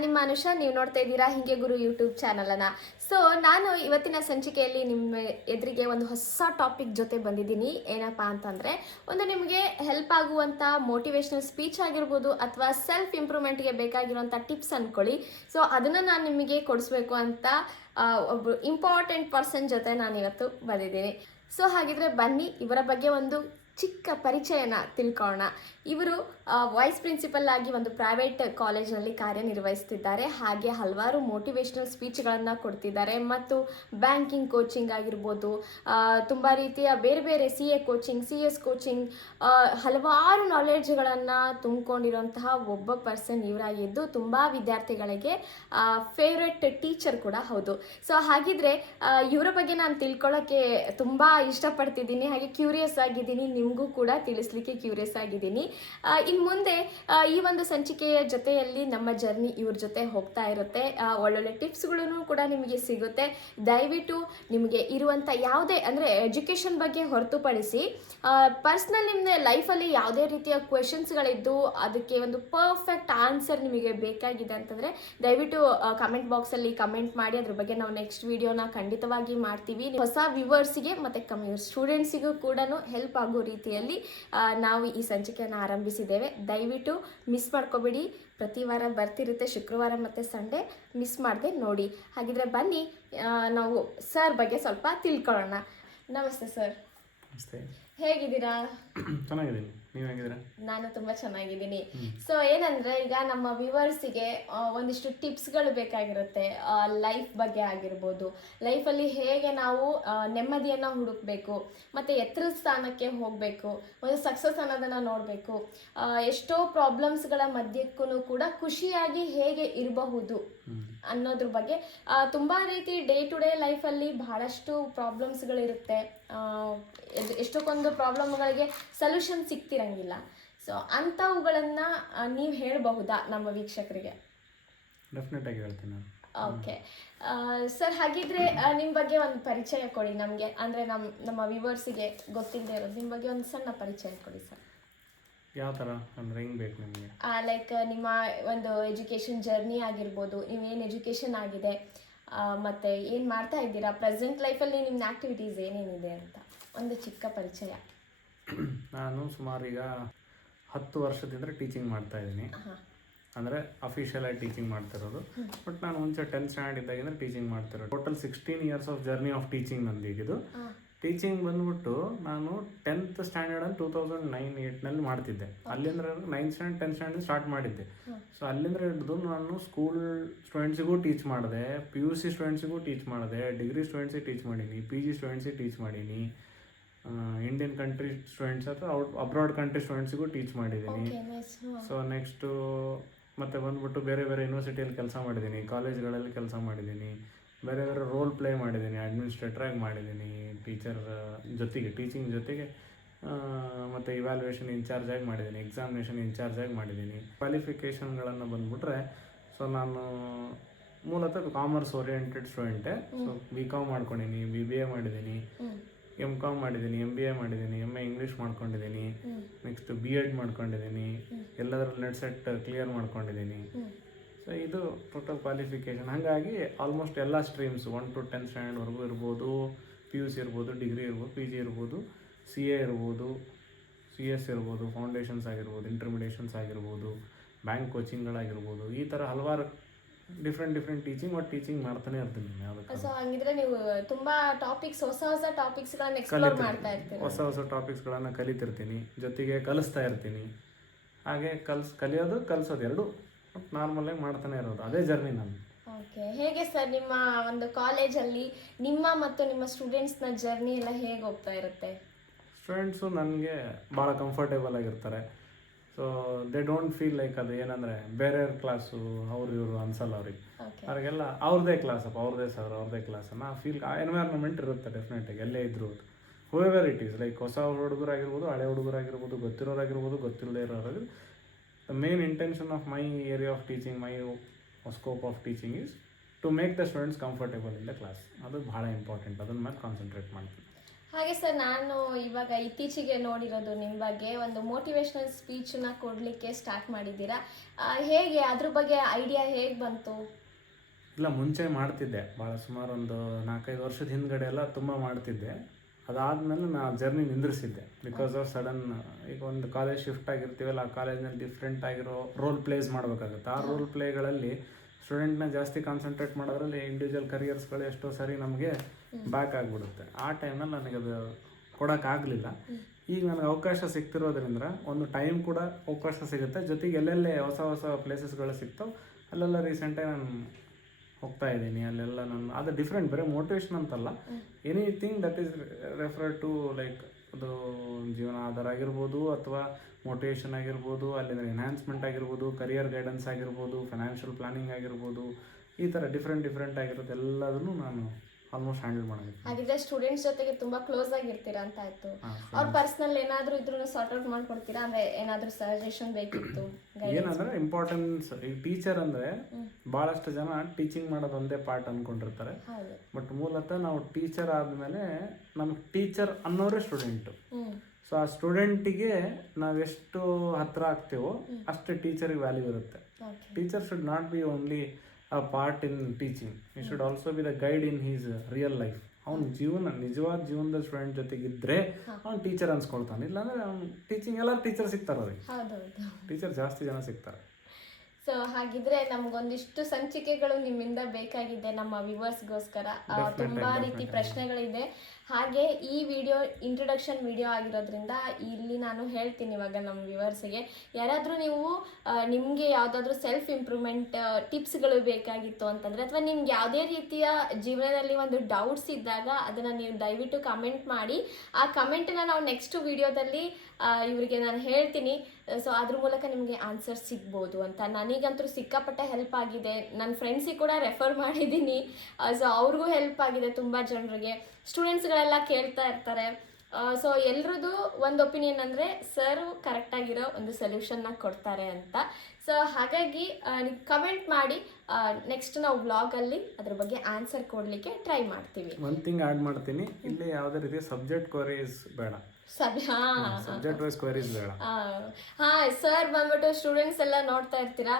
ನಿಮ್ಮ ಅನುಷ ನೀವು ನೋಡ್ತಾ ಇದ್ದೀರಾ ಹಿಂಗೆ ಗುರು ಯೂಟ್ಯೂಬ್ ಚಾನಲನ್ನು ಸೊ ನಾನು ಇವತ್ತಿನ ಸಂಚಿಕೆಯಲ್ಲಿ ನಿಮ್ಮ ಎದುರಿಗೆ ಒಂದು ಹೊಸ ಟಾಪಿಕ್ ಜೊತೆ ಬಂದಿದ್ದೀನಿ. ಏನಪ್ಪ ಅಂತಂದರೆ ಒಂದು ನಿಮಗೆ ಹೆಲ್ಪ್ ಆಗುವಂಥ ಮೋಟಿವೇಶ್ನಲ್ ಸ್ಪೀಚ್ ಆಗಿರ್ಬೋದು ಅಥವಾ ಸೆಲ್ಫ್ ಇಂಪ್ರೂವ್ಮೆಂಟ್ಗೆ ಬೇಕಾಗಿರುವಂಥ ಟಿಪ್ಸ್ ಅಂದ್ಕೊಳ್ಳಿ ಸೊ ಅದನ್ನು ನಾನು ನಿಮಗೆ ಕೊಡಿಸ್ಬೇಕು ಅಂತ ಆ, ಒಬ್ರು ಇಂಪಾರ್ಟೆಂಟ್ ಪರ್ಸನ್ ಜೊತೆ ನಾನು ಇವತ್ತು ಬಂದಿದ್ದೀನಿ. ಸೊ ಹಾಗಿದ್ರೆ ಬನ್ನಿ, ಇವರ ಬಗ್ಗೆ ಒಂದು ಚಿಕ್ಕ ಪರಿಚಯನ ತಿಳ್ಕೊಳ್ಳೋಣ. ಇವರು ವೈಸ್ ಪ್ರಿನ್ಸಿಪಲ್ ಆಗಿ ಒಂದು ಪ್ರೈವೇಟ್ ಕಾಲೇಜ್ನಲ್ಲಿ ಕಾರ್ಯನಿರ್ವಹಿಸ್ತಿದ್ದಾರೆ. ಹಾಗೆ ಹಲವಾರು ಮೋಟಿವೇಶ್ನಲ್ ಸ್ಪೀಚ್ಗಳನ್ನು ಕೊಡ್ತಿದ್ದಾರೆ. ಮತ್ತು ಬ್ಯಾಂಕಿಂಗ್ ಕೋಚಿಂಗ್ ಆಗಿರ್ಬೋದು ತುಂಬ ರೀತಿಯ ಬೇರೆ ಬೇರೆ C A coaching C S coaching ಹಲವಾರು ನಾಲೆಡ್ಜ್ಗಳನ್ನು ತುಂಬಿಕೊಂಡಿರುವಂತಹ ಒಬ್ಬ ಪರ್ಸನ್ ಇವರಾಗಿದ್ದು ತುಂಬ ವಿದ್ಯಾರ್ಥಿಗಳಿಗೆ ಫೇವ್ರೆಟ್ ಟೀಚರ್ ಕೂಡ ಹೌದು. ಸೊ ಹಾಗಿದ್ರೆ ಇವರ ಬಗ್ಗೆ ನಾನು ತಿಳ್ಕೊಳ್ಳೋಕ್ಕೆ ತುಂಬ ಇಷ್ಟಪಡ್ತಿದ್ದೀನಿ, ಹಾಗೆ ಕ್ಯೂರಿಯಸ್ ಆಗಿದ್ದೀನಿ, ನಿಮಗೂ ಕೂಡ ತಿಳಿಸ್ಲಿಕ್ಕೆ ಕ್ಯೂರಿಯಸ್ ಆಗಿದ್ದೀನಿ. ಇನ್ನು ಮುಂದೆ ಈ ಒಂದು ಸಂಚಿಕೆಯ ಜೊತೆಯಲ್ಲಿ ನಮ್ಮ ಜರ್ನಿ ಇವ್ರ ಜೊತೆ ಹೋಗ್ತಾ ಇರುತ್ತೆ. ಒಳ್ಳೊಳ್ಳೆ ಟಿಪ್ಸ್ಗಳೂ ಕೂಡ ನಿಮಗೆ ಸಿಗುತ್ತೆ. ದಯವಿಟ್ಟು ನಿಮಗೆ ಇರುವಂಥ ಯಾವುದೇ, ಅಂದರೆ ಎಜುಕೇಷನ್ ಬಗ್ಗೆ ಹೊರತುಪಡಿಸಿ ಪರ್ಸ್ನಲ್ ನಿಮ್ಮ ಲೈಫಲ್ಲಿ ಯಾವುದೇ ರೀತಿಯ ಕ್ವೆಶನ್ಸ್ಗಳಿದ್ದು ಅದಕ್ಕೆ ಒಂದು ಪರ್ಫೆಕ್ಟ್ ಆನ್ಸರ್ ನಿಮಗೆ ಬೇಕಾಗಿದೆ ಅಂತಂದರೆ ದಯವಿಟ್ಟು ಕಮೆಂಟ್ ಬಾಕ್ಸಲ್ಲಿ ಕಮೆಂಟ್ ಮಾಡಿ, ಅದ್ರ ಬಗ್ಗೆ ನಾವು ನೆಕ್ಸ್ಟ್ ವಿಡಿಯೋನ ಖಂಡಿತವಾಗಿ ಮಾಡ್ತೀವಿ. ಹೊಸ ವ್ಯೂವರ್ಸಿಗೆ ಮತ್ತು ಕಮ್ಮಿ ಸ್ಟೂಡೆಂಟ್ಸಿಗೂ ಕೂಡ ಹೆಲ್ಪ್ ಆಗೋ ರೀತಿಯಲ್ಲಿ ನಾವು ಈ ಸಂಚಿಕೆಯನ್ನು ಆರಂಭಿಸಿದ್ದೇವೆ. ದಯವಿಟ್ಟು ಮಿಸ್ ಮಾಡ್ಕೋಬೇಡಿ. ಪ್ರತಿ ವಾರ ಬರ್ತಿರುತ್ತೆ ಶುಕ್ರವಾರ ಮತ್ತು ಸಂಡೇ ಮಿಸ್ ಮಾಡದೆ ನೋಡಿ. ಹಾಗಿದ್ರೆ ಬನ್ನಿ ನಾವು ಸರ್ ಬಗ್ಗೆ ಸ್ವಲ್ಪ ತಿಳ್ಕೊಳ್ಳೋಣ. ನಮಸ್ತೆ ಸರ್ ನಮಸ್ತೆ. ಹೇಗಿದ್ದೀರಾ? ಚೆನ್ನಾಗಿದ್ದೀನಿ. ನಾನು ತುಂಬಾ ಚೆನ್ನಾಗಿದ್ದೀನಿ. ಸೊ ಏನಂದ್ರೆ ಈಗ ನಮ್ಮ ವ್ಯೂವರ್ಸಿಗೆ ಒಂದಿಷ್ಟು ಟಿಪ್ಸ್ಗಳು ಬೇಕಾಗಿರುತ್ತೆ. ಲೈಫ್ ಬಗ್ಗೆ ಆಗಿರ್ಬೋದು. ಲೈಫಲ್ಲಿ ಹೇಗೆ ನಾವು ನೆಮ್ಮದಿಯನ್ನ ಹುಡುಕ್ಬೇಕು ಮತ್ತೆ ಎತ್ತರ ಸ್ಥಾನಕ್ಕೆ ಹೋಗಬೇಕು ಒಂದು ಸಕ್ಸಸ್ ಅನ್ನೋದನ್ನ ನೋಡಬೇಕು. ಎಷ್ಟೋ ಪ್ರಾಬ್ಲಮ್ಸ್ಗಳ ಮಧ್ಯಕ್ಕೂ ಕೂಡ ಖುಷಿಯಾಗಿ ಹೇಗೆ ಇರಬಹುದು ಅನ್ನೋದ್ರ ಬಗ್ಗೆ ತುಂಬಾ ರೀತಿ ಡೇ ಟು ಡೇ ಲೈಫಲ್ಲಿ ಬಹಳಷ್ಟು ಪ್ರಾಬ್ಲಮ್ಸ್ಗಳಿರುತ್ತೆ ಎಷ್ಟಕ್ಕೊಂದು ಪ್ರಾಬ್ಲಮ್ಗಳಿಗೆ ಸೊಲ್ಯೂಷನ್ ಸಿಗ್ತಿರಂಗಿಲ್ಲ ಸೊ ಅಂಥವುಗಳನ್ನು ನೀವು ಹೇಳಬಹುದಾ ನಮ್ಮ ವೀಕ್ಷಕರಿಗೆ? ಡೆಫಿನೆಟ್ ಆಗಿ ಹೇಳ್ತೀನಿ ನಾನು. ಓಕೆ ಸರ್ ಹಾಗಿದ್ರೆ ನಿಮ್ಮ ಬಗ್ಗೆ ಒಂದು ಪರಿಚಯ ಕೊಡಿ ನಮಗೆ. ಅಂದರೆ ನಮ್ಮ ನಮ್ಮ ವ್ಯೂವರ್ಸಿಗೆ ಗೊತ್ತಿಲ್ಲದೆ ಇರೋದು. ನಿಮ್ಮ ಬಗ್ಗೆ ಒಂದು ಸಣ್ಣ ಪರಿಚಯ ಕೊಡಿ ಸರ್ ಯಾವ ಥರ ಅಂದರೆ ಹೆಂಗೆ ಬೇಕು ನಿಮಗೆ? ಲೈಕ್ ನಿಮ್ಮ ಒಂದು ಎಜುಕೇಷನ್ ಜರ್ನಿ ಆಗಿರ್ಬೋದು ಏನು ಎಜುಕೇಷನ್ ಆಗಿದೆ ಮತ್ತೆ ಏನು ಮಾಡ್ತಾ ಇದ್ದೀರಾ? ಪ್ರೆಸೆಂಟ್ ಲೈಫಲ್ಲಿ ನಿಮ್ಮ ಆ್ಯಕ್ಟಿವಿಟೀಸ್ ಏನೇನಿದೆ ಅಂತ. ಒಂದು ಚಿಕ್ಕ ಪರಿಚಯ. ನಾನು ಸುಮಾರು ಈಗ ಹತ್ತು ವರ್ಷದಿಂದ ಟೀಚಿಂಗ್ ಮಾಡ್ತಾ ಇದ್ದೀನಿ. ಅಂದರೆ ಅಫಿಷಿಯಲ್ ಆಗಿ ಟೀಚಿಂಗ್ ಮಾಡ್ತಿರೋದು ಬಟ್ ನಾನು ಮುಂಚೆ ಟೆಂತ್ ಸ್ಟ್ಯಾಂಡರ್ಡ್ ಇದ್ದಾಗಿಂದ ಟೀಚಿಂಗ್ ಮಾಡ್ತಿರೋದು total sixteen years of journey of teaching ನಂದಿಗಿದು ಇದು. ಟೀಚಿಂಗ್ ಬಂದ್ಬಿಟ್ಟು ನಾನು ಟೆಂತ್ ಸ್ಟ್ಯಾಂಡರ್ಡ್ ಅಂತ ಟೂ ತೌಸಂಡ್ ನೈನ್ ಏಯ್ಟ್ನಲ್ಲಿ ಮಾಡ್ತಿದ್ದೆ. ಅಲ್ಲಿಂದ nine standard tenth standard start ಮಾಡಿದ್ದೆ. ಸೊ ಅಲ್ಲಿಂದ ಹಿಡಿದು ನಾನು ಸ್ಕೂಲ್ ಸ್ಟೂಡೆಂಟ್ಸಿಗೂ ಟೀಚ್ ಮಾಡಿದೆ ಪಿ ಯು ಸಿ ಸ್ಟೂಡೆಂಟ್ಸಿಗೂ ಟೀಚ್ ಮಾಡಿದೆ ಡಿಗ್ರಿ ಸ್ಟೂಡೆಂಟ್ಸಿಗೆ ಟೀಚ್ ಮಾಡೀನಿ ಪಿ ಜಿ ಸ್ಟೂಡೆಂಟ್ಸಿಗೆ ಟೀಚ್ ಮಾಡೀನಿ. ಇಂಡಿಯನ್ ಕಂಟ್ರಿ ಸ್ಟೂಡೆಂಟ್ಸ್ ಅಥವಾ ಔಟ್ ಅಬ್ರಾಡ್ ಕಂಟ್ರಿ ಸ್ಟೂಡೆಂಟ್ಸ್ಗೂ ಟೀಚ್ ಮಾಡಿದ್ದೀನಿ. ಸೊ ನೆಕ್ಸ್ಟು ಮತ್ತೆ ಬಂದ್ಬಿಟ್ಟು ಬೇರೆ ಬೇರೆ ಯೂನಿವರ್ಸಿಟಿಯಲ್ಲಿ ಕೆಲಸ ಮಾಡಿದ್ದೀನಿ ಕಾಲೇಜ್ಗಳಲ್ಲಿ ಕೆಲಸ ಮಾಡಿದ್ದೀನಿ ಬೇರೆ ಬೇರೆ ರೋಲ್ ಪ್ಲೇ ಮಾಡಿದ್ದೀನಿ ಅಡ್ಮಿನಿಸ್ಟ್ರೇಟ್ರಾಗಿ ಮಾಡಿದ್ದೀನಿ ಟೀಚರ್ ಜೊತೆಗೆ ಟೀಚಿಂಗ್ ಜೊತೆಗೆ ಮತ್ತು ಇವ್ಯಾಲ್ಯೂಯೇಷನ್ ಇನ್ಚಾರ್ಜ್ ಆಗಿ ಮಾಡಿದ್ದೀನಿ ಎಕ್ಸಾಮಿನೇಷನ್ ಇನ್ಚಾರ್ಜ್ ಆಗಿ ಮಾಡಿದ್ದೀನಿ. ಕ್ವಾಲಿಫಿಕೇಷನ್ಗಳನ್ನು ಬಂದುಬಿಟ್ರೆ ಸೊ ನಾನು ಮೂಲತಃ ಕಾಮರ್ಸ್ ಓರಿಯೆಂಟೆಡ್ ಸ್ಟೂಡೆಂಟೆ ಸೊ ಬಿ ಕಾಮ್ ಮಾಡ್ಕೊಂಡಿದ್ದೀನಿ ಬಿ ಬಿ ಎ ಮಾಡಿದ್ದೀನಿ ಎಂ ಕಾಮ್ ಮಾಡಿದ್ದೀನಿ ಎಂ ಬಿ ಎ ಮಾಡಿದ್ದೀನಿ ಎಂ ಎ ಇಂಗ್ಲೀಷ್ ಮಾಡ್ಕೊಂಡಿದ್ದೀನಿ ನೆಕ್ಸ್ಟ್ ಬಿ ಎಡ್ ಮಾಡ್ಕೊಂಡಿದ್ದೀನಿ ಎಲ್ಲದರಲ್ಲೂ ನೆಟ್ ಸೆಟ್ ಕ್ಲಿಯರ್ ಮಾಡ್ಕೊಂಡಿದ್ದೀನಿ. ಸೊ ಇದು ಟೋಟಲ್ ಕ್ವಾಲಿಫಿಕೇಷನ್ ಹಾಗಾಗಿ ಆಲ್ಮೋಸ್ಟ್ ಎಲ್ಲ ಸ್ಟ್ರೀಮ್ಸ್ ಒನ್ ಟು ಟೆನ್ ಸ್ಟ್ಯಾಂಡರ್ಡ್ವರೆಗೂ ಇರ್ಬೋದು ಪಿ ಯು ಸಿ ಇರ್ಬೋದು ಡಿಗ್ರಿ ಇರ್ಬೋದು ಪಿ ಜಿ ಇರ್ಬೋದು ಸಿ ಎ ಇರ್ಬೋದು ಸಿ ಎಸ್ ಇರ್ಬೋದು ಫೌಂಡೇಶನ್ಸ್ ಆಗಿರ್ಬೋದು ಇಂಟರ್ಮಿಡಿಯೇಷನ್ಸ್ ಆಗಿರ್ಬೋದು ಬ್ಯಾಂಕ್ ಕೋಚಿಂಗ್ಗಳಾಗಿರ್ಬೋದು ಈ ಥರ ಹಲವಾರು ಡಿಫ್ರೆಂಟ್ ಡಿಫ್ರೆಂಟ್ ಟೀಚಿಂಗ್ ಒಟ್ಟು ಟೀಚಿಂಗ್ ಮಾಡ್ತಾನೆ ಇರ್ತೀನಿ ನಾನು ಯಾವುದಕ್ಕೆ. ಸೊ ಹಂಗಿದ್ರೆ ನೀವು ತುಂಬಾ ಟಾಪಿಕ್ಸ್ ಹೊಸ ಹೊಸ ಟಾಪಿಕ್ಸ್ಗಳನ್ನ ಎಕ್ಸ್ಪ್ಲೋರ್ ಮಾಡ್ತಾ ಇರ್ತೀರಿ. ಹೊಸ ಹೊಸ ಟಾಪಿಕ್ಸ್ಗಳನ್ನು ಕಲಿತಿರ್ತೀನಿ. ಜೊತೆಗೆ ಕಲಿಸ್ತಾ ಇರ್ತೀನಿ. ಹಾಗೆ ಕಲ್ಸ್ ಕಲಿಯೋದು ಕಲಿಸೋದು ಎರಡು. ನಾರ್ಮಲಾಗಿ ಮಾಡ್ತಾನೆ ಇರೋದು. ಅದೇ ಜರ್ನಿ ನಾನು ಓಕೆ ಹೇಗೆ ಸರ್ ನಿಮ್ಮ ಒಂದು ಕಾಲೇಜಲ್ಲಿ ನಿಮ್ಮ ಮತ್ತು ನಿಮ್ಮ ಸ್ಟೂಡೆಂಟ್ಸ್ನ ಜರ್ನಿ ಎಲ್ಲ ಹೇಗೆ ಹೋಗ್ತಾ ಇರುತ್ತೆ? ಸ್ಟೂಡೆಂಟ್ಸು ನನಗೆ ಭಾಳ ಕಂಫರ್ಟೇಬಲ್ ಆಗಿರ್ತಾರೆ. So they don't feel like ಅದು ಏನಂದರೆ ಬೇರೆಯವ್ರ ಕ್ಲಾಸು ಅವ್ರು ಇವರು ಅನ್ಸಲ್ಲ ಅವ್ರಿಗೆ. ಅವ್ರಿಗೆಲ್ಲ ಅವ್ರದೇ ಕ್ಲಾಸ್ ಅಪ್ಪ ಅವ್ರದ್ದೇ ಸರ್ ಅವ್ರದೇ ಕ್ಲಾಸ್ ನಾ ಫೀಲ್ ಆ ಎನ್ವೈರ್ಮೆಂಟ್ ಇರುತ್ತೆ ಡೆಫಿನೆಟಾಗಿ ಎಲ್ಲೇ ಇದ್ರು. ಎವರ್ ಇಟ್ ಈಸ್ ಲೈಕ್ ಹೊಸ ಹುಡುಗರಾಗಿರ್ಬೋದು ಹಳೆ ಹುಡುಗರಾಗಿರ್ಬೋದು ಗೊತ್ತಿರೋರಾಗಿರ್ಬೋದು ಗೊತ್ತಿಲ್ಲದೆ ಇರೋರಾಗಿರ್ಬೋದು the main intention of my area of teaching my scope of teaching is to make the students comfortable in the class ಅದು ಭಾಳ ಇಂಪಾರ್ಟೆಂಟ್ ಅದನ್ನ ಮೇಲೆ ಕಾನ್ಸಂಟ್ರೇಟ್ ಮಾಡ್ತೀನಿ. ಹಾಗೆ ಸರ್ ನಾನು ಇವಾಗ ಇತ್ತೀಚೆಗೆ ನೋಡಿರೋದು ನಿಮ್ಮ ಬಗ್ಗೆ ಒಂದು ಮೋಟಿವೇಶ್ನಲ್ ಸ್ಪೀಚನ್ನ ಕೊಡಲಿಕ್ಕೆ ಸ್ಟಾರ್ಟ್ ಮಾಡಿದ್ದೀರಾ? ಆ, ಹೇಗೆ? ಅದ್ರ ಬಗ್ಗೆ ಐಡಿಯಾ ಹೇಗೆ ಬಂತು? ಇಲ್ಲ ಮುಂಚೆ ಮಾಡ್ತಿದ್ದೆ. ಭಾಳ ಸುಮಾರು ಒಂದು ನಾಲ್ಕೈದು ವರ್ಷದ ಹಿಂದ್ಗಡೆ ಎಲ್ಲ ತುಂಬ ಮಾಡ್ತಿದ್ದೆ. ಅದಾದಮೇಲೆ ನಾ ಜರ್ನಿ ನಿಂದ್ರಿಸಿದ್ದೆ. ಬಿಕಾಸ್ ಆಫ್ ಸಡನ್ ಈಗ ಒಂದು ಕಾಲೇಜ್ ಶಿಫ್ಟ್ ಆಗಿರ್ತೀವಲ್ಲ ಆ ಕಾಲೇಜ್ನಲ್ಲಿ ಡಿಫ್ರೆಂಟ್ ಆಗಿರೋ ರೋಲ್ ಪ್ಲೇಸ್ ಮಾಡಬೇಕಾಗುತ್ತೆ. ಆ ರೋಲ್ ಪ್ಲೇಗಳಲ್ಲಿ ಸ್ಟೂಡೆಂಟ್ನ ಜಾಸ್ತಿ ಕಾನ್ಸಂಟ್ರೇಟ್ ಮಾಡೋದ್ರಲ್ಲಿ ಇಂಡಿವಿಜುವಲ್ ಕರಿಯರ್ಸ್ಗಳು ಎಷ್ಟೋ ಸರಿ ನಮಗೆ ಬ್ಯಾಕ್ ಆಗಿಬಿಡುತ್ತೆ. ಆ ಟೈಮಲ್ಲಿ ನನಗೆ ಅದು ಕೊಡೋಕ್ಕಾಗಲಿಲ್ಲ ಈಗ ನನಗೆ ಅವಕಾಶ ಸಿಗ್ತಿರೋದ್ರಿಂದ ಒಂದು ಟೈಮ್ ಕೂಡ ಅವಕಾಶ ಸಿಗುತ್ತೆ. ಜೊತೆಗೆ ಎಲ್ಲೆಲ್ಲೇ ಹೊಸ ಹೊಸ ಪ್ಲೇಸಸ್ಗಳು ಸಿಗ್ತಾವೆ ಅಲ್ಲೆಲ್ಲ ರೀಸೆಂಟಾಗಿ ನಾನು ಹೋಗ್ತಾ ಇದ್ದೀನಿ. ಅಲ್ಲೆಲ್ಲ ನಾನು ಅದು ಡಿಫ್ರೆಂಟ್ ಬೇರೆ ಮೋಟಿವೇಶನ್ ಅಂತಲ್ಲ. Anything that is refer to like ಅದು ಜೀವನ ಆಧಾರ ಆಗಿರ್ಬೋದು ಅಥವಾ ಮೋಟಿವೇಶನ್ ಆಗಿರ್ಬೋದು, ಅಲ್ಲಿಂದ ಎನ್ಹಾನ್ಸ್ಮೆಂಟ್ ಆಗಿರ್ಬೋದು ಕರಿಯರ್ ಗೈಡೆನ್ಸ್ ಆಗಿರ್ಬೋದು ಫೈನಾನ್ಷಿಯಲ್ ಪ್ಲಾನಿಂಗ್ ಆಗಿರ್ಬೋದು, ಈ ಥರ ಡಿಫ್ರೆಂಟ್ ಡಿಫ್ರೆಂಟ್ ಆಗಿರೋದು ಎಲ್ಲದನ್ನು ನಾನು ಆಲ್ಮೋಸ್ಟ್ ಹ್ಯಾಂಡಲ್ ಮಾಡಿದ್ದೀನಿ ಹಾಗಿದ್ರೆ ಸ್ಟೂಡೆಂಟ್ಸ್ ಜೊತೆಗೆ ತುಂಬಾ ಕ್ಲೋಸ್ ಆಗಿರ್ತೀರಾ ಅಂತ ಆಯ್ತು. ಅವ್ರ ಪರ್ಸನಲ್ ಏನಾದ್ರೂ ಇದ್ರೂ ಸಾರ್ಟ್ ಔಟ್ ಮಾಡ್ಕೊಡ್ತೀರಾ? ಅಂದ್ರೆ ಏನಾದ್ರೂ ಸಜೆಷನ್ ಬೇಕಿತ್ತು ಏನಂದ್ರೆ ಇಂಪಾರ್ಟೆನ್ಸ್ ಈ ಟೀಚರ್ ಅಂದ್ರೆ ಬಹಳಷ್ಟು ಜನ ಟೀಚಿಂಗ್ ಮಾಡೋದು ಒಂದೇ ಪಾರ್ಟ್ ಅನ್ಕೊಂಡಿರ್ತಾರೆ. ಬಟ್ ಮೂಲತಃ ನಾವು ಟೀಚರ್ ಆದ್ಮೇಲೆ ನಮ್ಗೆ ಟೀಚರ್ ಅನ್ನೋರೇ ಸ್ಟೂಡೆಂಟ್ ಸೊ ಆ ಸ್ಟೂಡೆಂಟಿಗೆ ನಾವೆಷ್ಟು ಹತ್ರ ಆಗ್ತೀವೋ ಅಷ್ಟು ಟೀಚರಿಗೆ ವ್ಯಾಲ್ಯೂ ಇರುತ್ತೆ. Teacher should not be only a part in teaching he should also be the guide in his real life ಅವ್ನ ಜೀವನ ನಿಜವಾದ ಜೀವನದ ಸ್ಟೂಡೆಂಟ್ ಜೊತೆಗಿದ್ರೆ ಅವ್ನು ಟೀಚರ್ ಅನ್ಸ್ಕೊಳ್ತಾನೆ. ಇಲ್ಲಾಂದ್ರೆ ಅವ್ನು ಟೀಚಿಂಗ್ ಎಲ್ಲ ಟೀಚರ್ ಸಿಗ್ತಾರೆ ಅವ್ರಿಗೆ. ಟೀಚರ್ ಜಾಸ್ತಿ ಜನ ಸಿಗ್ತಾರೆ. ಸೊ ಹಾಗಿದ್ರೆ ನಮ್ಗೊಂದಿಷ್ಟು ಸಂಚಿಕೆಗಳು ನಿಮ್ಮಿಂದ ಬೇಕಾಗಿದೆ ನಮ್ಮ ವ್ಯೂವರ್ಸ್ಗೋಸ್ಕರ ತುಂಬಾ ರೀತಿ ಪ್ರಶ್ನೆಗಳಿದೆ. ಹಾಗೆ ಈ ವಿಡಿಯೋ ಇಂಟ್ರೊಡಕ್ಷನ್ ವಿಡಿಯೋ ಆಗಿರೋದ್ರಿಂದ ಇಲ್ಲಿ ನಾನು ಹೇಳ್ತೀನಿ ಇವಾಗ ನಮ್ಮ ವ್ಯೂವರ್ಸಿಗೆ ಯಾರಾದರೂ ನೀವು ನಿಮಗೆ ಯಾವುದಾದ್ರೂ ಸೆಲ್ಫ್ ಇಂಪ್ರೂವ್ಮೆಂಟ್ ಟಿಪ್ಸ್ಗಳು ಬೇಕಾಗಿತ್ತು ಅಂತಂದರೆ, ಅಥವಾ ನಿಮ್ಗೆ ಯಾವುದೇ ರೀತಿಯ ಜೀವನದಲ್ಲಿ ಒಂದು ಡೌಟ್ಸ್ ಇದ್ದಾಗ ಅದನ್ನು ನೀವು ದಯವಿಟ್ಟು ಕಮೆಂಟ್ ಮಾಡಿ. ಆ ಕಮೆಂಟನ್ನ ನಾವು ನೆಕ್ಸ್ಟ್ ವಿಡಿಯೋದಲ್ಲಿ ಇವರಿಗೆ ನಾನು ಹೇಳ್ತೀನಿ. ಸೊ ಅದ್ರ ಮೂಲಕ ನಿಮಗೆ ಆನ್ಸರ್ ಸಿಗ್ಬೋದು ಅಂತ. ನನಗಂತೂ ಸಿಕ್ಕಾಪಟ್ಟೆ ಹೆಲ್ಪ್ ಆಗಿದೆ. ನನ್ನ ಫ್ರೆಂಡ್ಸಿಗೆ ಕೂಡ ರೆಫರ್ ಮಾಡಿದ್ದೀನಿ. ಸೊ ಅವ್ರಿಗೂ ಹೆಲ್ಪ್ ಆಗಿದೆ ತುಂಬ ಜನರಿಗೆ. ಸ್ಟೂಡೆಂಟ್ಸ್ಗಳೆಲ್ಲ ಕೇಳ್ತಾ ಇರ್ತಾರೆ. ಸೊ ಎಲ್ರದ್ದು ಒಂದು ಒಪಿನಿಯನ್ ಅಂದರೆ ಸರ್ ಕರೆಕ್ಟಾಗಿರೋ ಒಂದು ಸೊಲ್ಯೂಷನ್ನ ಕೊಡ್ತಾರೆ ಅಂತ. ಸೊ ಹಾಗಾಗಿ ನೀವು ಕಮೆಂಟ್ ಮಾಡಿ ನೆಕ್ಸ್ಟ್ ನಾವು ಬ್ಲಾಗಲ್ಲಿ ಅದ್ರ ಬಗ್ಗೆ ಆನ್ಸರ್ ಕೊಡಲಿಕ್ಕೆ ಟ್ರೈ ಮಾಡ್ತೀವಿ. ಒಂದ್ ಥಿಂಗ್ ಆ್ಯಡ್ ಮಾಡ್ತೀನಿ. ಇಲ್ಲಿ ಯಾವುದೇ ರೀತಿ ಸಬ್ಜೆಕ್ಟ್ ಕ್ವರೀಸ್ ಬೇಡ. ಸಬ್ಜೆಕ್ಟ್ ವೈಸ್ ಕ್ವರೀಸ್ ಬೇಡ. ಹಾ ಸರ್ ಬಂದ್ಬಿಟ್ಟು ಸ್ಟೂಡೆಂಟ್ಸ್ ಎಲ್ಲ ನೋಡ್ತಾ ಇರ್ತೀರಾ?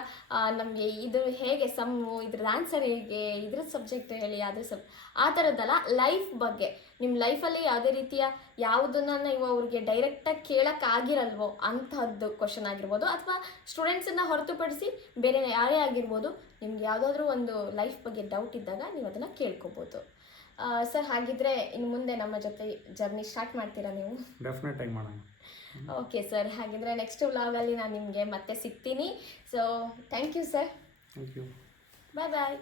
ನಮ್ಗೆ ಇದು ಹೇಗೆ ಸಮ್ಮು ಇದ್ರ ಆನ್ಸರ್ ಹೇಗೆ? ಇದ್ರ ಸಬ್ಜೆಕ್ಟ್ ಹೇಳಿ ಅದ್ರ ಸಬ್ ಆ ಥರದ್ದಲ್ಲ ಲೈಫ್ ಬಗ್ಗೆ. ನಿಮ್ಮ ಲೈಫಲ್ಲಿ ಯಾವುದೇ ರೀತಿಯ ಯಾವುದನ್ನ ನೀವು ಅವ್ರಿಗೆ ಡೈರೆಕ್ಟಾಗಿ ಕೇಳಕ್ ಆಗಿರಲ್ವೋ ಅಂತದ್ದು ಕ್ವಶನ್ ಆಗಿರ್ಬೋದು. ಅಥವಾ ಸ್ಟೂಡೆಂಟ್ಸನ್ನ ಹೊರತುಪಡಿಸಿ ಬೇರೆ ಯಾರೇ ಆಗಿರ್ಬೋದು ನಿಮ್ಗೆ ಯಾವುದಾದ್ರೂ ಒಂದು ಲೈಫ್ ಬಗ್ಗೆ ಡೌಟ್ ಇದ್ದಾಗ ನೀವು ಅದನ್ನು ಕೇಳ್ಕೊಬೋದು. ಸರ್ ಹಾಗಿದ್ರೆ ಇನ್ನು ಮುಂದೆ ನಮ್ಮ ಜೊತೆ ಜರ್ನಿ ಸ್ಟಾರ್ಟ್ ಮಾಡ್ತೀರಾ ನೀವು? ಡೆಫಿನೆಟ್ ಆಗಿ ಮಾಡೋಣ. ಓಕೆ ಸರ್ ಹಾಗಿದ್ರೆ ನೆಕ್ಸ್ಟ್ ವ್ಲಾಗಲ್ಲಿ ನಾನು ನಿಮಗೆ ಮತ್ತೆ ಸಿಗ್ತೀನಿ. So thank you sir thank you bye bye